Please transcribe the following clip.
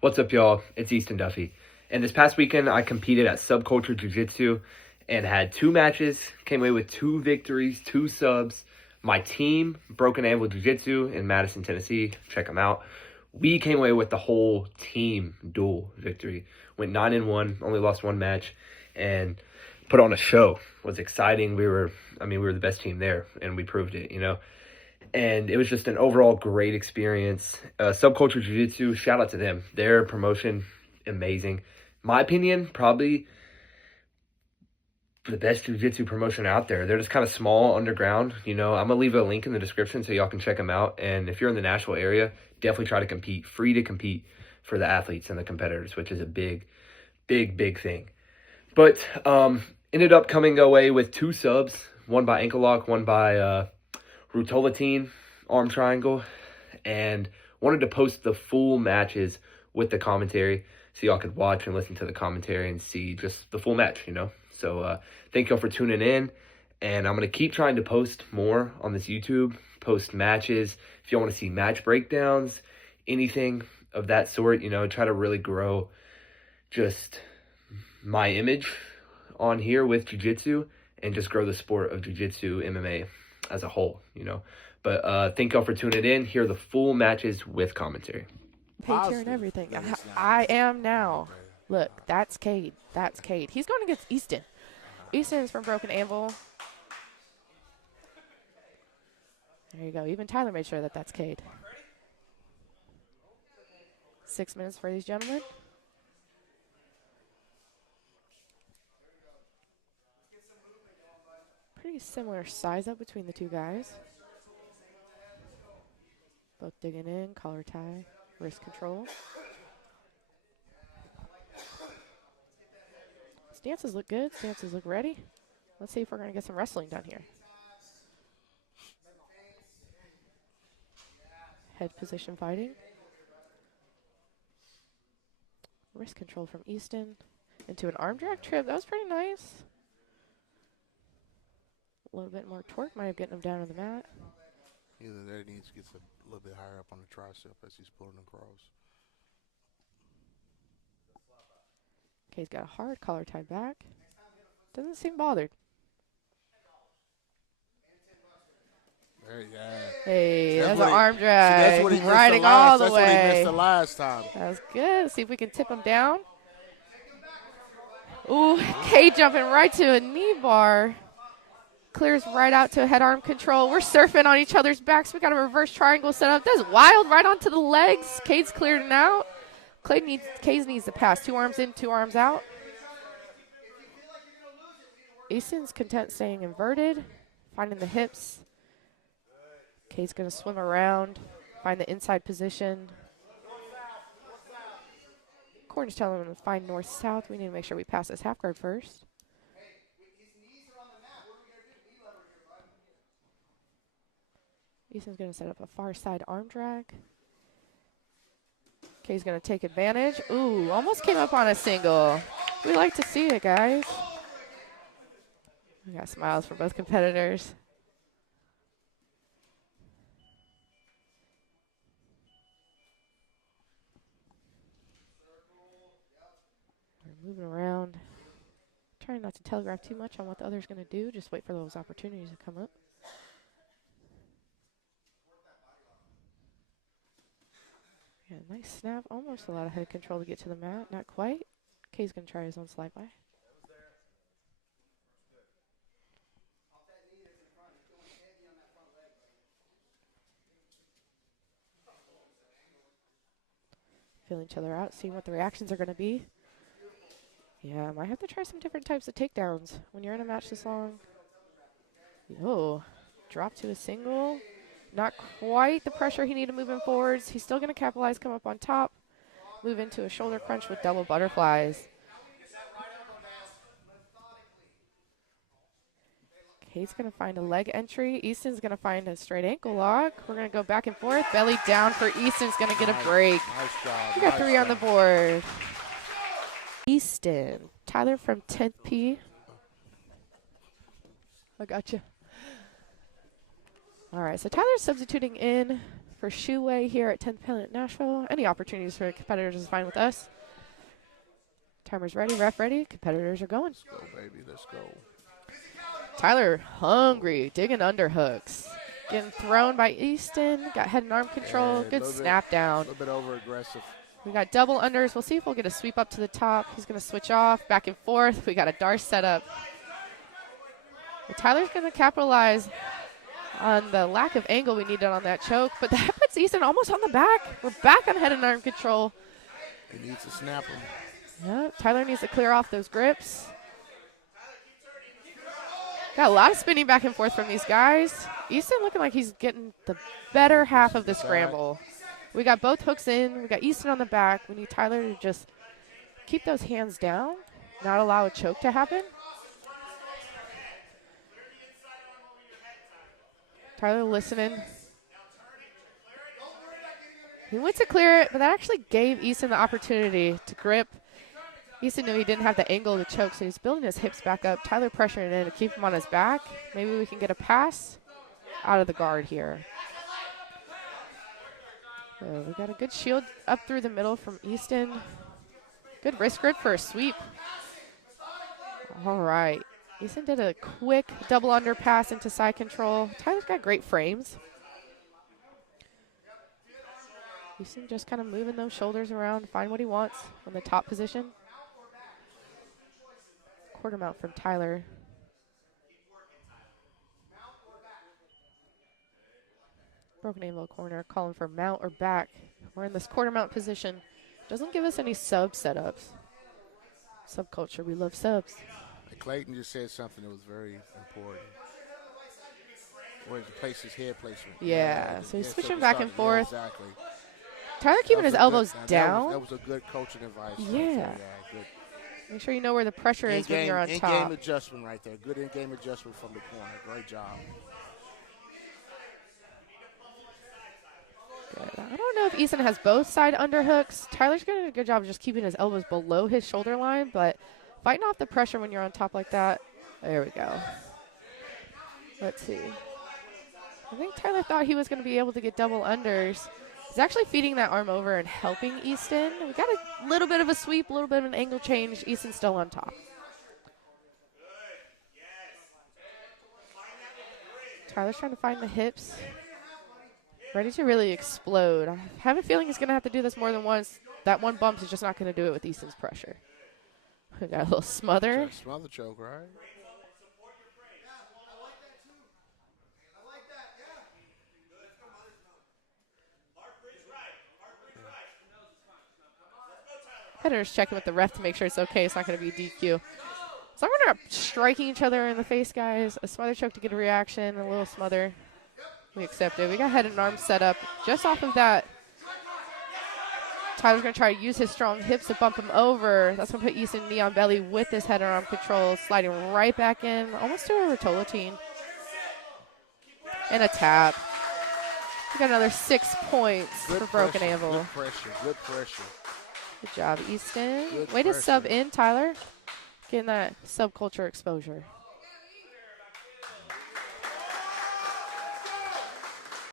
What's up, y'all? It's Easton Duffy. And this past weekend, I competed at Subculture Jiu-Jitsu and had 2 matches, came away with 2 victories, 2 subs. My team, Broken Anvil Jiu-Jitsu in Madison, Tennessee, check them out. We came away with the whole team dual victory. Went 9-1, only lost 1 match, and put on a show. It was exciting. We were the best team there, and we proved it. And it was just an overall great experience. Subculture Jiu-Jitsu, shout out to them. Their promotion, amazing. My opinion, probably the best jiu-jitsu promotion out there. They're just kind of small, underground. I'm going to leave a link in the description so y'all can check them out. And if you're in the Nashville area, definitely try to compete. Free to compete for the athletes and the competitors, which is a big, big, big thing. But ended up coming away with 2 subs, one by ankle lock, one by Rutolatine arm triangle, and wanted to post the full matches with the commentary so y'all could watch and listen to the commentary and see just the full match. So thank y'all for tuning in, and I'm going to keep trying to post more on this YouTube, post matches. If y'all want to see match breakdowns, anything of that sort, try to really grow just my image on here with jiu-jitsu and just grow the sport of jiu-jitsu, MMA as a whole, But thank y'all for tuning in. Here are the full matches with commentary. Page here and everything. I am now. Look, that's Cade. That's Cade. He's going against Easton. Easton is from Broken Anvil. There you go. Even Tyler made sure that that's Cade. 6 minutes for these gentlemen. Pretty similar size up between the two guys. Both digging in, collar tie, wrist control. Stances look good. Stances look ready. Let's see if we're going to get some wrestling done here. Head position fighting. Wrist control from Easton into an arm drag trip. That was pretty nice. A little bit more torque might have gotten him down on the mat. Either there needs to get a little bit higher up on the tricep as he's pulling across. Okay, he's got a hard collar tied back. Doesn't seem bothered. Hey, that's an arm drag. He's riding all the way. That's what he missed the last time. That was good. See if we can tip him down. Ooh, K jumping right to a knee bar. Clears right out to a head arm control. We're surfing on each other's backs. We got a reverse triangle set up. That's wild, right onto the legs. Cade's cleared it out. Cade needs to pass. 2 arms in, 2 arms out. Easton's content staying inverted, finding the hips. Cade's going to swim around, find the inside position. Corner's telling him to find north-south. We need to make sure we pass this half guard first. Easton's going to set up a far side arm drag. Kay's going to take advantage. Ooh, almost came up on a single. We like to see it, guys. We got smiles for both competitors. We're moving around. Trying not to telegraph too much on what the other's going to do. Just wait for those opportunities to come up. Yeah, nice snap. Almost a lot of head control to get to the mat. Not quite. Kay's going to try his own slide by. Feeling each other out, seeing what the reactions are going to be. Yeah, might have to try some different types of takedowns when you're in a match this long. Oh, drop to a single. Not quite the pressure he needed moving forwards. He's still going to capitalize, come up on top. Move into a shoulder crunch with double butterflies. Kate's going to find a leg entry. Easton's going to find a straight ankle lock. We're going to go back and forth. Belly down for Easton's going to get a break. Nice job. We got 3 on the board. Easton. Tyler from 10th P. I got you. All right, so Tyler's substituting in for Shoeway here at 10th Planet Nashville. Any opportunities for competitors is fine with us. Timer's ready, ref ready, competitors are going. Let's go, baby. Let's go. Tyler hungry, digging underhooks. Getting thrown by Easton. Got head and arm control. Yeah, Good little snap down. A little bit over aggressive. We got double unders. We'll see if we'll get a sweep up to the top. He's going to switch off, back and forth. We got a Darce set up. But Tyler's going to capitalize on the lack of angle we needed on that choke, but that puts Easton almost on the back. We're back on head and arm control. He needs to snap him. Yeah, Tyler needs to clear off those grips. Got a lot of spinning back and forth from these guys. Easton looking like he's getting the better half of the scramble. We got both hooks in. We got Easton on the back. We need Tyler to just keep those hands down, not allow a choke to happen. Tyler listening. He went to clear it, but that actually gave Easton the opportunity to grip. Easton knew he didn't have the angle to choke, so he's building his hips back up. Tyler pressuring in to keep him on his back. Maybe we can get a pass out of the guard here. So we got a good shield up through the middle from Easton. Good wrist grip for a sweep. All right. Easton did a quick double under pass into side control. Tyler's got great frames. Easton just kind of moving those shoulders around, find what he wants on the top position. Quarter mount from Tyler. Broken angle corner, calling for mount or back. We're in this quarter mount position. Doesn't give us any sub setups. Subculture, we love subs. Clayton just said something that was very important. Where to place his head placement. Yeah, so he's so switching to back start- and forth. Yeah, exactly. Tyler keeping his elbows That down. was a good coaching advice. Yeah. Good. Make sure you know where the pressure is when you're on top. In-game adjustment right there. Good in-game adjustment from the corner. Great job. Good. I don't know if Easton has both side underhooks. Tyler's doing a good job of just keeping his elbows below his shoulder line, but fighting off the pressure when you're on top like that. There we go. Let's see. I think Tyler thought he was going to be able to get double unders. He's actually feeding that arm over and helping Easton. We got a little bit of a sweep, a little bit of an angle change. Easton's still on top. Tyler's trying to find the hips. Ready to really explode. I have a feeling he's going to have to do this more than once. That one bump is just not going to do it with Easton's pressure. We got a little smother. Smother choke, right? Competitors checking with the ref to make sure it's okay. It's not going to be DQ. So we're not striking each other in the face, guys. A smother choke to get a reaction, a little smother. We accept it. We got head and arm set up. Just off of that, Tyler's going to try to use his strong hips to bump him over. That's going to put Easton knee on belly with his head and arm control, sliding right back in, almost to a rotolotine. And a tap. We got another 6 points Good for broken pressure, angle. Good pressure. Good pressure. Good job, Easton. Good Way to pressure. sub in, Tyler. Getting that subculture exposure.